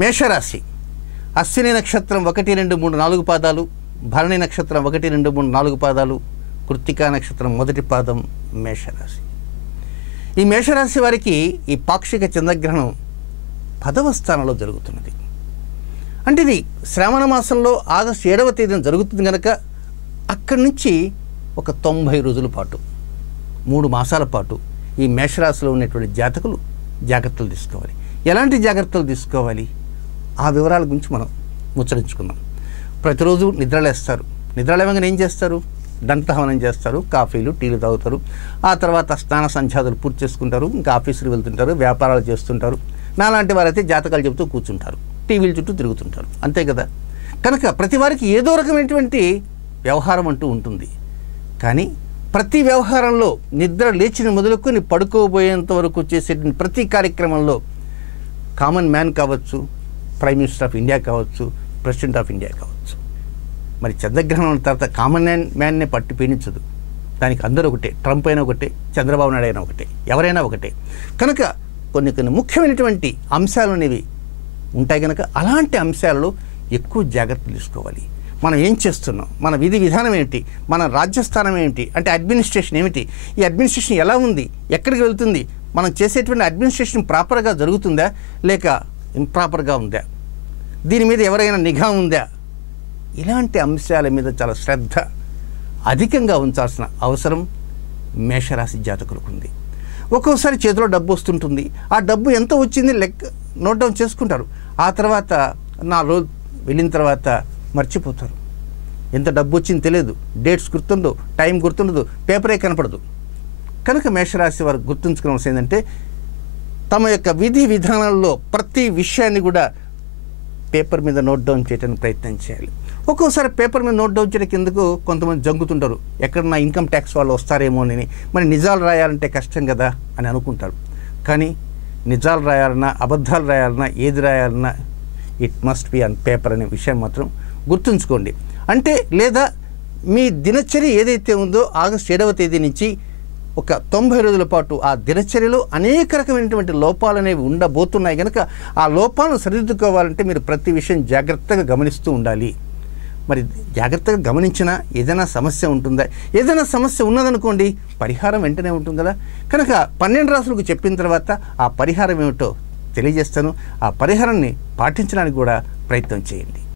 మేషరాశి అశ్విని నక్షత్రం 1, 2, 3, 4 పాదాలు, భరణి నక్షత్రం 1, 2, 3, 4 పాదాలు, కృత్తికా నక్షత్రం మొదటి పాదం మేషరాశి. ఈ మేషరాశి వారికి ఈ పాక్షిక చంద్రగ్రహణం 10వ స్థానంలో జరుగుతున్నది. అంటే ఇది శ్రావణ మాసంలో ఆగస్టు 7వ తేదీన జరుగుతుంది కనుక అక్కడి నుంచి ఒక 90 రోజుల పాటు 3 మాసాల పాటు ఈ మేషరాశిలో ఉన్నటువంటి జాతకులు జాగ్రత్తలు తీసుకోవాలి. ఎలాంటి జాగ్రత్తలు తీసుకోవాలి ఆ వివరాల గురించి మనం ముచ్చరించుకుందాం. ప్రతిరోజు నిద్రలేస్తారు. నిద్రలేవగానే ఏం చేస్తారు? దంతహవనం చేస్తారు, కాఫీలు టీలు తాగుతారు. ఆ తర్వాత స్నాన సంధ్యాదులు పూర్తి చేసుకుంటారు, ఇంకా ఆఫీసులు వెళ్తుంటారు, వ్యాపారాలు చేస్తుంటారు. నాలాంటి వారైతే జాతకాలు చెబుతూ కూర్చుంటారు, టీవీల చుట్టూ తిరుగుతుంటారు. అంతే కదా. కనుక ప్రతి వారికి ఏదో రకమైనటువంటి వ్యవహారం అంటూ ఉంటుంది. కానీ ప్రతి వ్యవహారంలో నిద్ర లేచిన మొదలుకొని పడుకోబోయేంత వరకు చేసేటువంటి ప్రతి కార్యక్రమంలో కామన్ మ్యాన్ కావచ్చు, ప్రైమ్ మినిస్టర్ ఆఫ్ ఇండియా కావచ్చు, ప్రెసిడెంట్ ఆఫ్ ఇండియా కావచ్చు, మరి చంద్రగ్రహణం తర్వాత కామన్ మ్యాన్నే పట్టి పీడించదు. దానికి అందరూ ఒకటే. ట్రంప్ అయినా ఒకటే, చంద్రబాబు నాయుడు అయినా ఒకటే, ఎవరైనా ఒకటే. కనుక కొన్ని ముఖ్యమైనటువంటి అంశాలు అనేవి ఉంటాయి కనుక అలాంటి అంశాలలో ఎక్కువ జాగ్రత్తలు తీసుకోవాలి. మనం ఏం చేస్తున్నాం, మన విధి విధానం ఏమిటి, మన రాజ్యస్థానం ఏమిటి, అంటే అడ్మినిస్ట్రేషన్ ఏమిటి, ఈ అడ్మినిస్ట్రేషన్ ఎలా ఉంది, ఎక్కడికి వెళ్తుంది, మనం చేసేటువంటి అడ్మినిస్ట్రేషన్ ప్రాపర్గా జరుగుతుందా లేక ఇంప్రాపర్గా ఉందా, దీని మీద ఎవరైనా నిఘా ఉందా, ఇలాంటి అంశాల మీద చాలా శ్రద్ధ అధికంగా ఉంచాల్సిన అవసరం మేషరాశి జాతకులకు ఉంది. ఒక్కోసారి చేతిలో డబ్బు వస్తుంటుంది. ఆ డబ్బు ఎంత వచ్చింది లెక్క నోట్ డౌన్ చేసుకుంటారు. ఆ తర్వాత 4 రోజులు వెళ్ళిన తర్వాత మర్చిపోతారు. ఎంత డబ్బు వచ్చింది తెలియదు, డేట్స్ గుర్తుండదు, టైం గుర్తుండదు, పేపరే కనపడదు. కనుక మేషరాశి వారు గుర్తుంచుకోవాల్సింది ఏంటంటే తమ యొక్క విధి విధానాల్లో ప్రతి విషయాన్ని కూడా పేపర్ మీద నోట్ డౌన్ చేయడానికి ప్రయత్నం చేయాలి. ఒక్కోసారి పేపర్ మీద నోట్ డౌన్ చేయడానికి ఎందుకు కొంతమంది జంగుతుంటారు, ఎక్కడ నా ఇన్కమ్ ట్యాక్స్ వాళ్ళు వస్తారేమో అని. మరి నిజాలు రాయాలంటే కష్టం కదా అని అనుకుంటారు. కానీ నిజాలు రాయాలన్నా అబద్ధాలు రాయాలన్నా ఏది రాయాలన్నా it must be on paper అనే విషయం మాత్రం గుర్తుంచుకోండి. అంటే లేదా మీ దినచర్య ఏదైతే ఉందో ఆగస్టు 7వ తేదీ నుంచి ఒక 90 రోజుల పాటు ఆ దినచర్యలో అనేక రకమైనటువంటి లోపాలు అనేవి ఉండబోతున్నాయి కనుక ఆ లోపాలను సరిదిద్దుకోవాలంటే మీరు ప్రతి విషయం జాగ్రత్తగా గమనిస్తూ ఉండాలి. మరి జాగ్రత్తగా గమనించినా ఏదైనా సమస్య ఉంటుందా, ఏదైనా సమస్య ఉన్నదనుకోండి పరిహారం వెంటనే ఉంటుంది కదా. కనుక 12 రాసులకు చెప్పిన తర్వాత ఆ పరిహారం ఏమిటో తెలియజేస్తాను. ఆ పరిహారాన్ని పాటించడానికి కూడా ప్రయత్నం చేయండి.